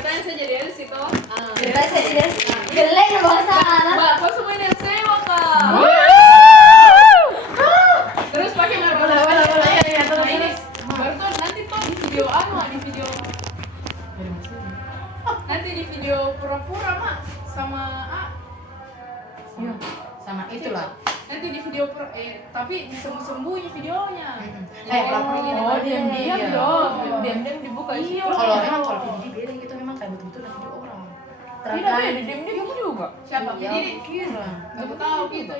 bertanya saya jadi Elsie toh. Bertanya saya jadi Elsie. Geleng bahasa anak. Mbak, kok semuanya sewa kak? Terus pakai marmer. Nah ini baru tuh nanti tuh di video di video. Nanti di video pura-pura mak sama sama itulah. Nanti di video tapi sembunyi videonya. Diam-diam dong. Diam-diam dibuka isi. Kalau video beda gitu memang kayak betul-betul video orang. Tidak beda, diam-diam juga. Siapa? Iya, Jadi kira. nggak tahu gitu.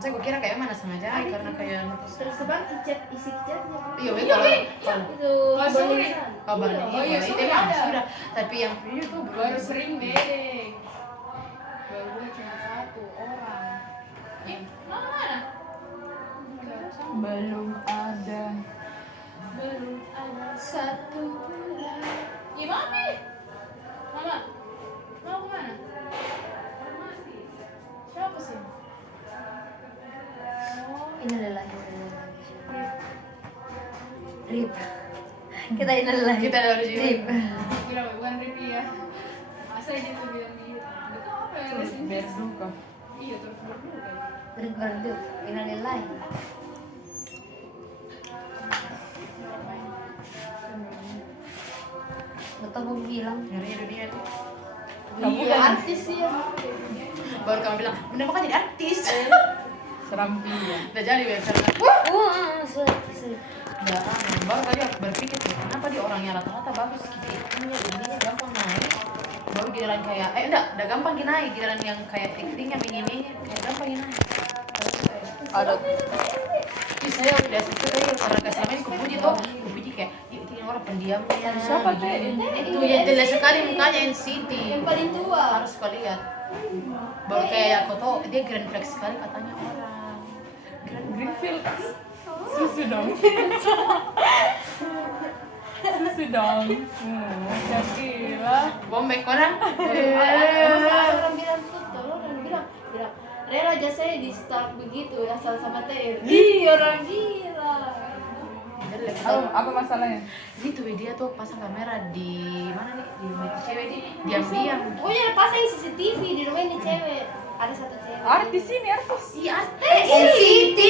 Saya gue kira kayak mana sengaja karena kayak Tersebar isi chatnya. iya Iya, kalau Itu sore. kabar Oh iya, itu sore emang ada. sudah tapi yang video tuh Baru sering bedeng. Baru gue cuma satu orang. Mana? Belum ada. Belum ada satu bulan. Ya mami. Mama. Mau kemana? Siapa sih? Innalillahi wa inna Rip. Kita innalillahi. kita dari sini. Rip. Udah bukan Ricky ya. Masa ini tuh bilang gitu. Gak tau apa ya resin. Berduka. Iya terus berduka. Berdu. Innalillahi. Betul gue bilang. Ngeri dunia tuh. Iya artis ya. Baru kamu bilang, bener kan jadi artis. Serampi ya. Udah jadi biasa. Sorry. Baru tadi aku berpikir tuh, kenapa dia orangnya rata-rata bagus ininya gampang naik. Baru giliran kayak, udah gampang naik. Giliran yang kayak actingnya mini-mini, kayak gampang naik. Ada. Saya udah suka kayak karena selama ini kupuji tuh, kupuji kayak, ini orang pendiamnya. Siapa tuh? Itu yang jelas sekali mukanya NCT. Yang paling tua. Harus kau lihat. Baru kayak aku tuh, dia grand flex sekali katanya orang. Greenfield. Susu dong. Susu dong. Jadilah. Bombek orang. Orang bilang tuh, orang bilang rela aja saya di start begitu asal sama TR. Ih, orang gila. Apa masalahnya? Itu dia tuh pasang kamera di mana nih? Di rumah itu cewek nih. Diam-diam. Oh ya, pasang CCTV di rumah ini cewek. Ada satu cewek. Artis ini artis. Iya, NCT.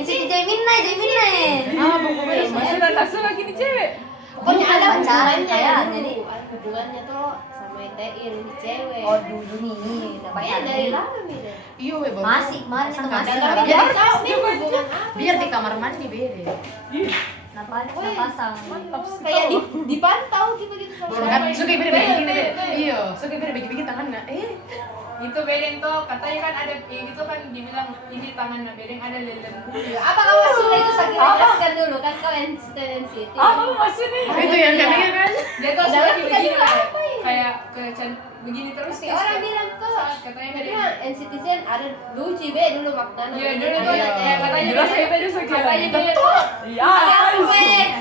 NCT. Gemini. Ah, pokoknya Masih langsung lagi nih cewek. Pokoknya ada pacaran hubungannya kayak, jadi hubungannya tuh sama TR ini cewek. Oh dulu nih, Iya dari lama nih. Iya, we baru. Masih kemarin itu Pasang masih. kamera. Biar tahu nih hubungan apa. Biar di kamar mandi beda. Napasang. Kayak dipantau gitu sama Baru kan suka beda bikin iya, suka beda bikin tangan nggak? Itu bedeng tuh katanya kan ada itu kan dibilang ini tangan bedeng ada lembunya. apa kamu sudah itu sakit jelaskan dulu kan kau NCT. Apa maksudnya? Itu yang kayak begini kan? Dia tuh Dalam lagi kita begini juga kayak apa ini? kayak begini terus Si orang bilang tuh katanya jadi bedeng. mah NCTzen ada lucu be dulu maknanya. Iya dulu tuh Iya. ya katanya Jelas bedeng. ya, beda sekali. Katanya dia tuh Iya,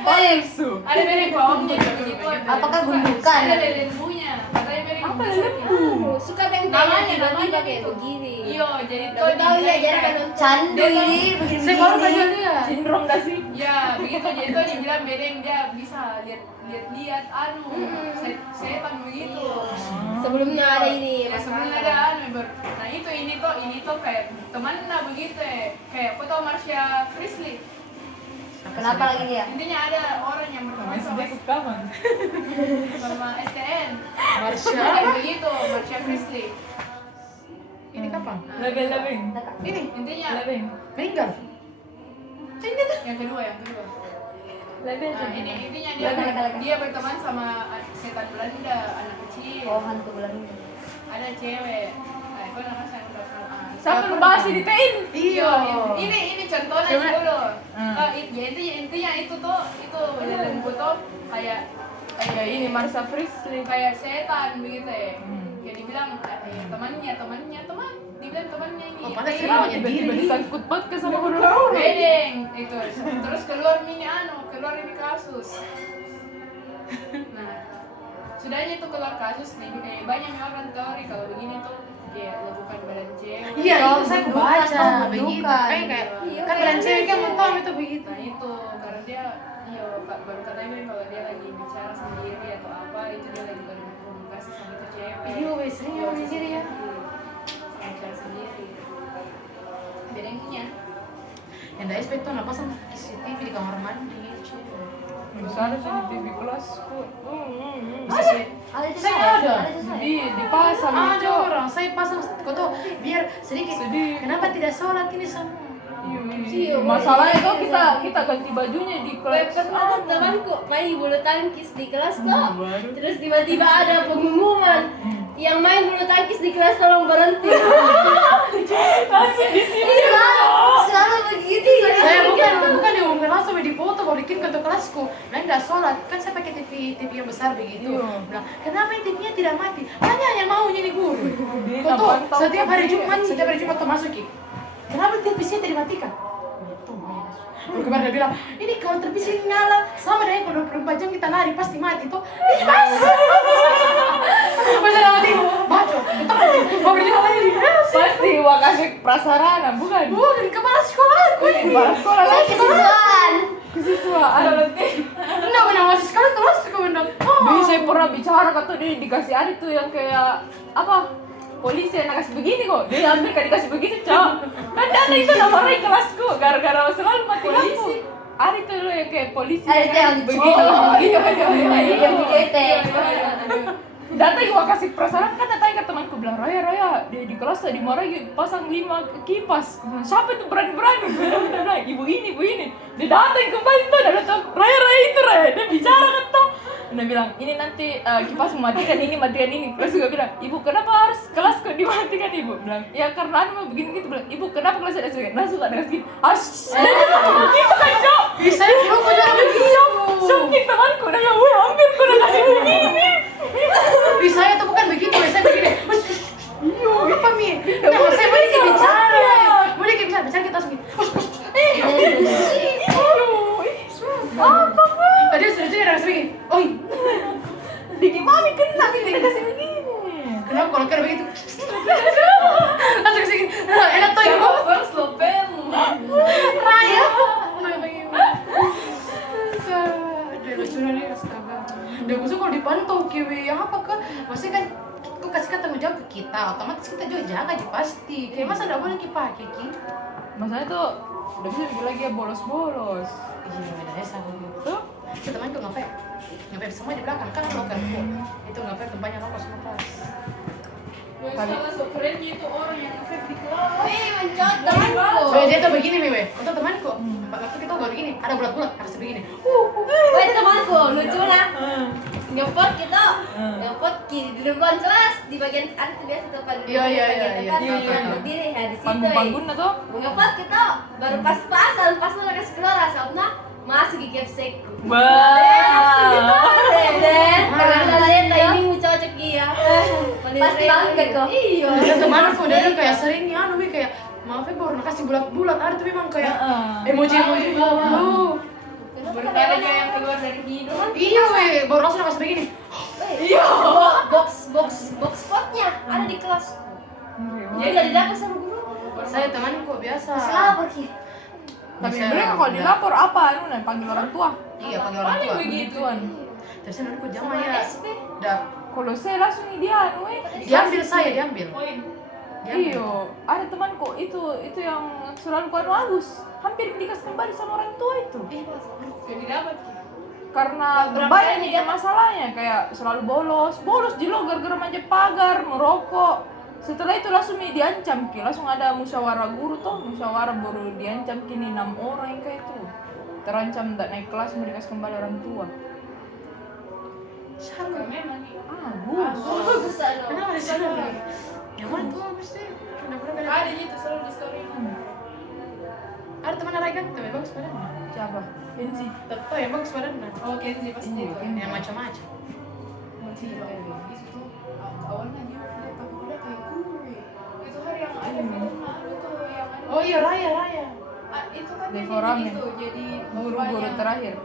palsu. ada bedeng bohongnya gitu. Apakah gundukan? Ada lembunya. Katanya bedeng. Apa lembu? Suka benteng Namanya tiba-tiba kayak gitu. begini. Iya, jadi tuh Tahu tahu ya dibilang jarang kayak- nonton. Candu ini begini. Saya baru saja lihat. Sindrom gak sih? Ya, begitu jadi tuh dibilang bedeng dia bisa lihat setan begitu. Sebelumnya ada ini. Ya sebenarnya ada nah ini tuh kayak temannya begitu ya. Kayak aku tau Marsha Frisley. Kenapa lagi dia? Intinya ada orang yang berteman Masih sama dia kapan? STN. Marsha. Kayak begitu, Marsha Frisley. Ini kapan? Lebih. Ini Intinya Lebih. meninggal. yang kedua. Lebih. Nah, ini intinya Lagi. dia berteman sama setan Belanda, anak kecil. Oh hantu bulan ini. Ada cewek. Nah, itu namanya saya udah Siapa lu bahas di TIN? Iya. Ini contohnya Coba. dulu. Hmm. Ya intinya itu tuh lembu tuh kayak Ini Marsha Frisley. kayak setan begitu ya. Hmm. Kayak dibilang temannya dibilang temannya ini. Oh, panas Itu ya. Kenapa tiba-tiba disangkut banget ke sama horor? bedeng itu. Terus keluar ini kasus. Nah, sudahnya itu keluar kasus nih banyak orang teori kalau begini tuh ya bukan badan cewek. Iya, itu saya baca Gundukan, begitu. gundukan. Kayak Iya, kan bilang cewek kan mau tahu itu begitu. Nah itu karena dia baru katanya kan kalau dia lagi bicara sendiri atau apa itu sering ya di sini ya. Kelas sendiri. Bedanya. Yang ada SP tuh pasang CCTV di kamar mandi. Misalnya CCTV kelasku. Bisa sih. Ada itu Saya saya. ada. Ada itu saya. Dipasang Ada Cok. orang, saya pasang foto biar sedikit. Sedih. Kenapa tidak sholat ini semua? Masalahnya tuh kita ganti bajunya di kelas. Pernah temanku main bulu tangkis di kelas toh. Terus tiba-tiba ada pengumuman yang main bulu tangkis di kelas tolong berhenti. Masih di sini. Iya, selalu begitu. Saya bukan diumumkan langsung di foto baru dikirim ke kelasku. Nah nggak sholat kan saya pakai TV yang besar begitu. Iya. Bilang kenapa ini TV-nya tidak mati? Banyak yang mau jadi guru. Dia Foto pantau setiap hari TV. Jumat tuh masuki. Kenapa TV-nya tidak dimatikan? Itu baru kemarin dia bilang, ini kalau televisi nyala sama dengan kalau 24 jam kita lari pasti mati tuh. Ini masih. Masa udah mati? Baca. Mau beli apa ini? Pasti wah kasih prasarana bukan? Bukan kepala sekolahku ini. Kepala sekolah Saya lagi. kesiswaan. Kesiswaan. Enggak benar masih sekali kelas kau benar. Saya pernah bicara kata dia dikasih ada tuh yang kayak apa? Polisi yang kasih begini kok. Dia ambil kan dikasih begitu, Cok. Kan ada itu nama orang kelasku gara-gara selalu mati lampu. Ada tuh lo yang kayak polisi Ada itu yang begitu. begitu. Iya. Yang begitu. Datang gua kasih perasaan kan datang ke temanku bilang Raya dia di kelas tadi dimarahi pasang 5 kipas. Siapa itu berani-berani? Udah ibu ini. Dia datang kembali tuh ada datang Raya itu dia bicara kan tuh. Dia bilang ini nanti kipas mematikan ini. Terus juga bilang ibu kenapa harus kelas kok dimatikan ibu? Bilang ya karena mau begini gitu bilang ibu kenapa kelas ada segini? Nah suka dengan segini. Gitu kan Cok. Bisa dulu kau jangan begitu. Sakit temanku udah ya hampir kau udah kasih begini. Di saya tuh bukan begitu, saya begini. Apa Mi? Nah, saya boleh kayak bicara. Boleh kayak bicara kita langsung gini. Apa Tadi sudah jadi langsung begini. Oi, Diki mami kena tidak kasih begini. kenapa kalau kira begitu? Langsung segini. Enak tuh ibu. First lo pelu. Raya. Dia lucu nih, astaga. Dia busuk kalau dipantau kiwi yang apa ke? Maksudnya kan kau kasih tanggung jawab ke kita, otomatis kita juga jaga aja pasti. Kayak masa nggak boleh dipakai ki? Masalahnya tuh udah bisa lagi ya bolos-bolos. Iya, bedanya sama Tuh, temanku nge-vape semua di belakang kan loker bu. Itu nge-vape tempatnya rokok semua kelas. Salah so keren itu orang yang ngefake di kelas. Mencot temanku. So dia tuh begini Miwe, itu temanku. Waktu kita baru gini, ada bulat-bulat harus begini. Wah temanku lucu lah. Ngepot kita, ngepot di depan kelas di bagian ada tuh biasa depan. Iya, iya, bagian iya, depan iya, iya. berdiri ya di situ. panggung-panggung na tuh. Ngepot kita baru pas-pasan pas lu kasih keluar sabna masuk di gapsek. Den, karena lihat timing mu cocok dia. Pasti bangga kok. Iya. Ada temanku dia tuh kayak sering nih anu kayak maaf ya baru kasih bulat-bulat, ada tuh memang kayak emoji-emoji lu. Berkara aja yang keluar dari hidung. Iya weh, baru langsung kasih begini. Iya. Box spotnya ada di kelas. Jadi gak didapat sama guru. Saya temanku biasa. Lapor ki. Tapi Bisa. mereka kalau dilapor apa anu nih panggil orang tua. Iya, panggil orang tua. Begituan. Terus nanti jangan Sama ya. SP. Udah Kalau saya langsung dia anu diambil saya, diambil. Poin. Iyo, ada temanku itu yang selalu kuat Agus, hampir dikasih kembali sama orang tua itu. Jadi dapat. Karena Berapa banyak kali nih masalahnya kayak selalu bolos di lo gara-gara manjat pagar, merokok. Setelah itu langsung diancam ki, langsung ada musyawarah guru baru diancam kini 6 orang yang kayak itu. Terancam tak naik kelas mau dikasih kembali orang tua. Siapa memang nih? Agus. Bisa dong. Kenapa di sana? Yang mana tuh mesti? Kenapa ada? Ada gitu selalu di story. Ada teman Rai kan, tapi bagus badannya. Siapa? Benzi. Tetap yang bagus badannya. Oh, Kenzi pasti Iya, itu. Kenzi. Yang macam-macam. Kenzi itu tuh awalnya dia tapi udah kayak guru ya. Itu hari yang ada film anu tuh yang anu. Oh iya, Raya. Itu kan dia Devo jadi Ramen. itu jadi Guru bapaknya. terakhir.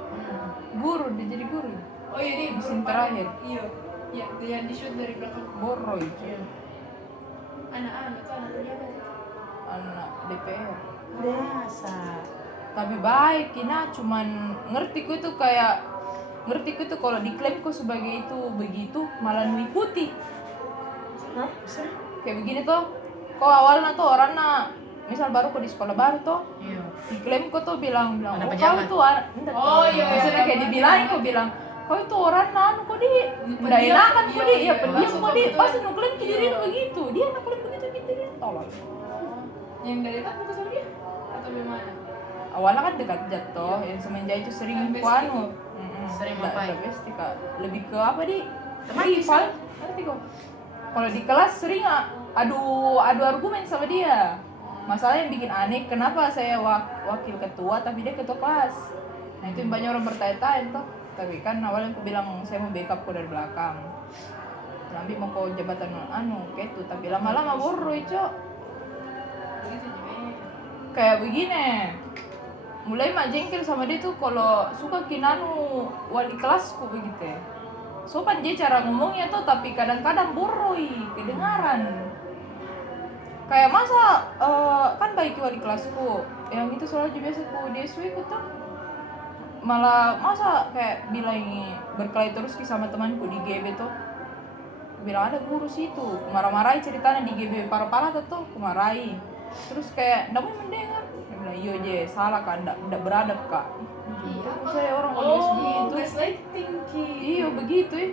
Dia jadi guru. Oh iya dia Di scene guru terakhir. Iya. Ya, dia yang di shoot dari belakang. Boroy. Anak-anak tuh anak pejabat itu. Anak DPR. Biasa. Tapi baik, Kina cuman ngerti ku itu kalau diklaim ku sebagai itu begitu malah mengikuti. Hah? Maksudnya? Kayak begini tuh. Kok awalnya tuh orangnya misal baru kok di sekolah baru tuh, Iya. diklaim kok tuh bilang Ada oh kau pejabat. tuh enggak Oh, tuh. iya, Maksudnya iya, kayak iya. dibilangin kok bilang kau itu orang anu kok di udah Pendiam, enakan kok di iya, ya iya, pendiam langsung kok di betul. pasti nuklaim ke diri Iya. begitu dia nuklaim begitu gitu dia tolol. Yang dari kan bukan sama dia atau gimana? Awalnya kan dekat jatuh yang semenjak itu sering Kan ku besti anu tuh. Sering nggak- ngapain? nggak besti, Kak. Lebih ke apa di Teman rival ngerti kok. Kalau di kelas sering adu argumen sama dia. Masalah yang bikin aneh, kenapa saya wakil ketua tapi dia ketua kelas. Nah itu yang banyak orang bertanya-tanya tuh. Tapi kan awalnya aku bilang saya mau backup kok dari belakang. Nanti mau kau jabatan anu gitu, tapi lama-lama boro cok. Begitu juga. Kayak begini. Mulai mak jengkel sama dia tuh kalau suka kinanu wali kelasku begitu. Sopan dia cara ngomongnya tuh tapi kadang-kadang boroi kedengaran. Kayak masa kan baik wali kelasku yang itu soalnya juga biasa ku DSW ku tuh malah masa kayak bilang berkelahi terus sama temanku di GB tuh bilang ada guru situ marah-marahi ceritanya di GB parah-parah tuh kumarahi terus kayak ndak mau mendengar dia bilang iya je salah kak ndak beradab kak Iya. saya orang kalau Oh, begitu gaslighting ki. iya begitu ya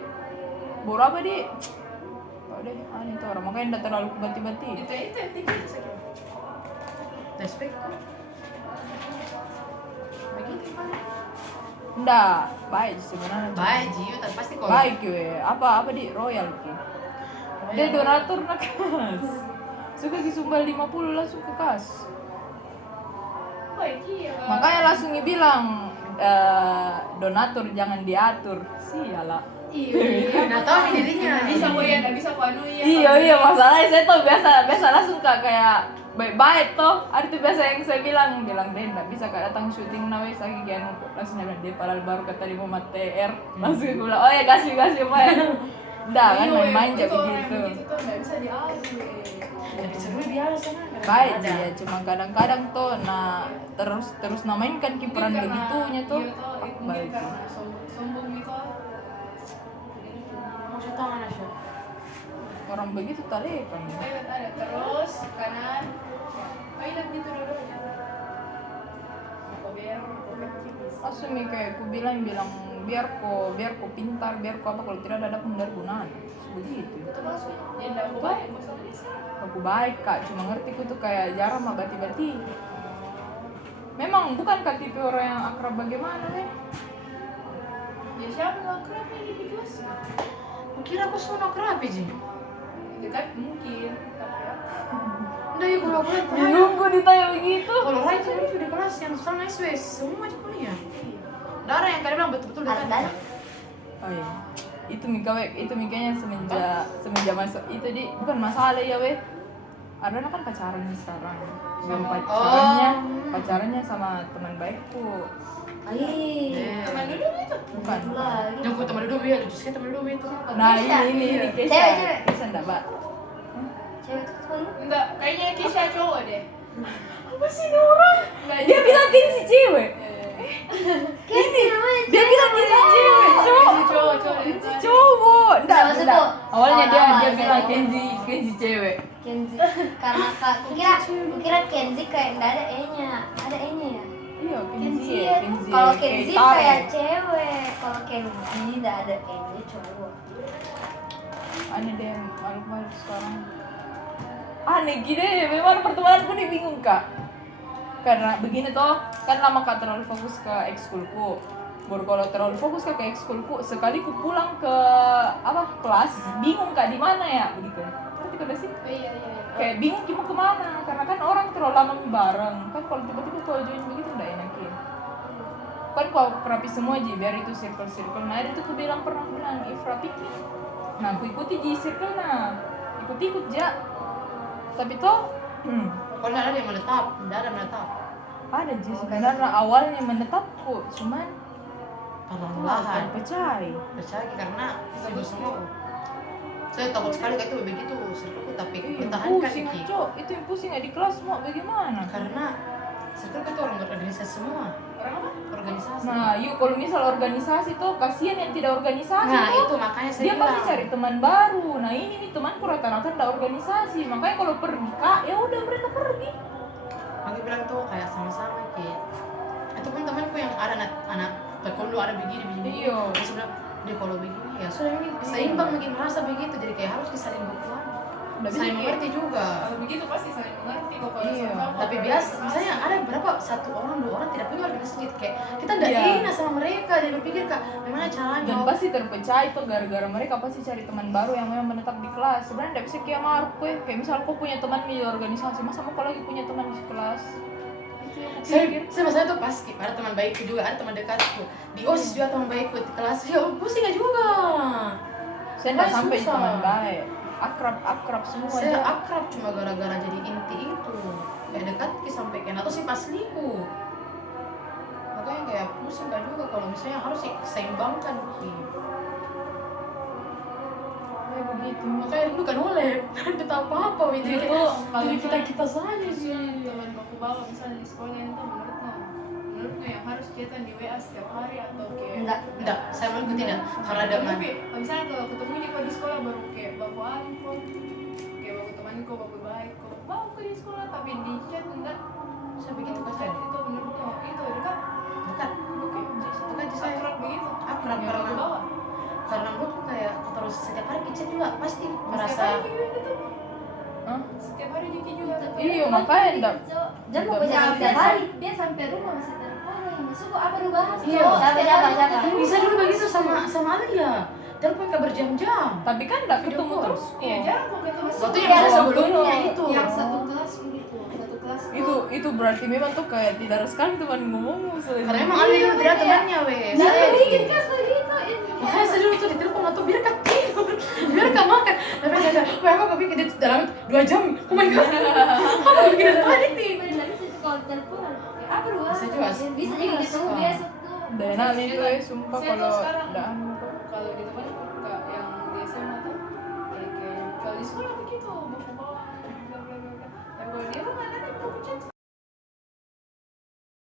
baru apa di tau deh aneh tuh orang makanya ndak terlalu bati-bati Itu yang tinggi sakit. Respect kok. Begitu kan? ndak baik sebenarnya Baik Jiu, tapi pasti kalau baik we apa di royal ki dia donatur nak kas suka disumbal 50 langsung ke kas Oh, iya. makanya langsung bilang donatur jangan diatur sialah Iya, nggak tahu nih dirinya. bisa kok ya, nggak bisa kok anu ya. iya masalahnya saya tuh biasa langsung kayak baik-baik toh ada tuh biasa yang saya bilang deh nggak bisa kak datang syuting nawe lagi kian langsung dia bilang dia padahal baru kata dia mau TR langsung gue bilang oh ya kasih apa ya nggak kan main-main aja begitu Itu tuh nggak bisa diadu. Tapi seru biasa kan. baik sih ya cuma kadang-kadang tuh nah terus namain kan kiperan begitunya tuh Iya toh, aku mungkin balik karena sombong gitu. Mau tangan aja. orang begitu tadi kan Ayo ada terus kanan. Ayo nanti gitu dulu. Mau biar langsung nih kayak aku bilang biar kok pintar biar kok apa kalau tidak ada pun dari gunaan begitu ya nggak mau baik maksudnya sih. aku baik kak cuma ngerti ku tuh kayak jarang mah bati-bati memang bukan kak tipe orang yang akrab bagaimana nih Ya siapa nggak kerap nih di kelas? Kira aku sono kerapi Ji. Dekat mungkin, tapi ya. Udah ya kalau aku lihat nunggu ditanya begitu kalau lain kan itu di kelas yang sekarang SW semua aja kuliah. Darah yang kalian bilang betul-betul dekat. Ada. oh iya itu mikanya semenjak masa itu di bukan masalah ya weh Ardana kan pacaran sekarang yang pacarannya sama teman baikku Ih, Teman dulu itu. bukan lagi. Yang ku teman dulu ya, lucu sekali teman dulu itu. nah ini Kesha Cewek. Kesha enggak mbak Cewek itu temen lu. Enggak, kayaknya Kisha cowok deh. apa sih ini orang Enggak, dia bilang si cewek Kenzi namanya. dia bilang si cewek cowok cowok si cowok enggak Maksudku, enggak awalnya dia nama dia saya bilang ngomong. Kenzi cewek Kenzi. Karena kukira Kenzi kayak nggak ada E-nya. Ada E-nya ya? iya Kenzi Kenzi ya. Kenzi Kalau Kenzi Taro. kayak cewek. Kalau Kenzi nggak ada E-nya cowok. aneh deh malu-malu sekarang aneh gini memang pertemananku nih bingung kak karena begini toh kan lama kak terlalu fokus ke ekskulku baru kalau terlalu fokus ke ekskulku sekali ku pulang ke kelas bingung kak di mana ya begitu tapi kada sih Iya. kayak bingung mau kemana karena kan orang terlalu lama bareng kan kalau tiba-tiba kau join begitu udah enakin kan kau rapi semua aja biar itu circle nah itu aku pernah bilang Ifra pikir nah aku ikuti di circle nah ikut ja tapi toh Kalau nggak ada yang menetap, nggak ada menetap. ada sih sebenarnya awalnya menetapku cuman Perlahan-lahan. percaya Percaya karena sibuk semua. Saya takut sekali kayak itu begitu circleku tapi bertahankan pusing Iki. cok itu yang pusing ya di kelas mau bagaimana Karena circleku itu orang berorganisasi semua. orang apa? organisasi. Nah, yuk kalau misal organisasi tuh kasihan yang tidak organisasi Nah, tuh. itu makanya saya Dia bilang. pasti cari teman baru. Nah, ini nih temanku rata-rata nggak organisasi. Makanya kalau pergi kak, ya udah mereka pergi. Aku bilang tuh kayak sama-sama kayak itu pun temanku yang ada anak taekwondo ada begini. Iya. Terus bilang dia kalau begini ya sudah ini seimbang makin merasa begitu jadi kayak harus disaling bantuan. Nggak bisa Saling kayak- mengerti juga. Kalau begitu pasti saling mengerti kok kalau Iya. sama-sama. Tapi biasa misalnya ada berapa satu orang dua orang tidak punya organisasi gitu kayak kita nggak Iya. enak sama mereka jadi berpikir kak gimana caranya. Dan pasti terpecah itu gara-gara mereka pasti cari teman baru yang memang menetap di kelas. Sebenarnya nggak bisa kayak Marco ya. Kayak misal kau punya teman di organisasi, masa mau kau lagi punya teman di kelas? Itu yang aku pikir. saya maksudnya tuh pas ada teman baikku juga ada teman dekatku di OSIS juga teman baikku di kelas ya pusing juga. Saya nggak Wah, sampai susah. teman baik. Akrab semua Saya aja. akrab cuma gara-gara jadi inti itu kayak dekat sampai kayak atau si pasliku makanya kayak pusing kan juga kalau misalnya harus seimbangkan Kayak begitu. makanya dulu kan oleh tidak tahu apa itu Jadi kalau kalau jadi kita saja sih teman baku bawa misalnya di sekolah itu menurutmu yang harus cetan di WA setiap hari atau kayak enggak saya menurutku tidak karena dengan tapi kalau misalnya kalau ketemu di sekolah baru kayak baku anko kayak baku temanku baku baik kok baku di sekolah tapi di chat enggak saya begitu kan chat saya itu menurutmu itu dekat dekat oke dekat di saya akrab begitu akrab yang baku bawa karena menurutku kayak terus setiap hari kicet juga pasti setiap merasa hari juga ketemu Hah? setiap hari Jiki juga ketemu Iya, makanya enggak. Jangan mau Nggak kerja bisa. setiap hari. Dia sampai rumah masih teleponin. Suku apa lu bahas? Iya. Siapa? bisa dulu begitu sama Alia telepon kayak berjam-jam Tapi kan enggak Video ketemu call. terus iya kok. jarang kok ketemu waktu yang Iya, saya waktu sebelumnya itu yang satu kelas begitu satu kelas Itu berarti memang tuh kayak tidak ada sekali teman ngomong soalnya. karena emang Alia juga tidak temannya weh nah saya bikin kelas begitu makanya saya dulu tuh ditelepon atau biar kak tidur biar kak makan tapi saya weh aku kepikir dia dalam 2 jam oh my god aku bikin panik nih lagi sih kalau teleponan apa lu bahas Bisa juga. bisa jadi ketemu Bisa. biasa tuh Udah enak nih tuh ya, sumpah Saya kalau tuh sekarang udah anu tuh. kalau di teman kak yang di SMA tuh kayak kalau di sekolah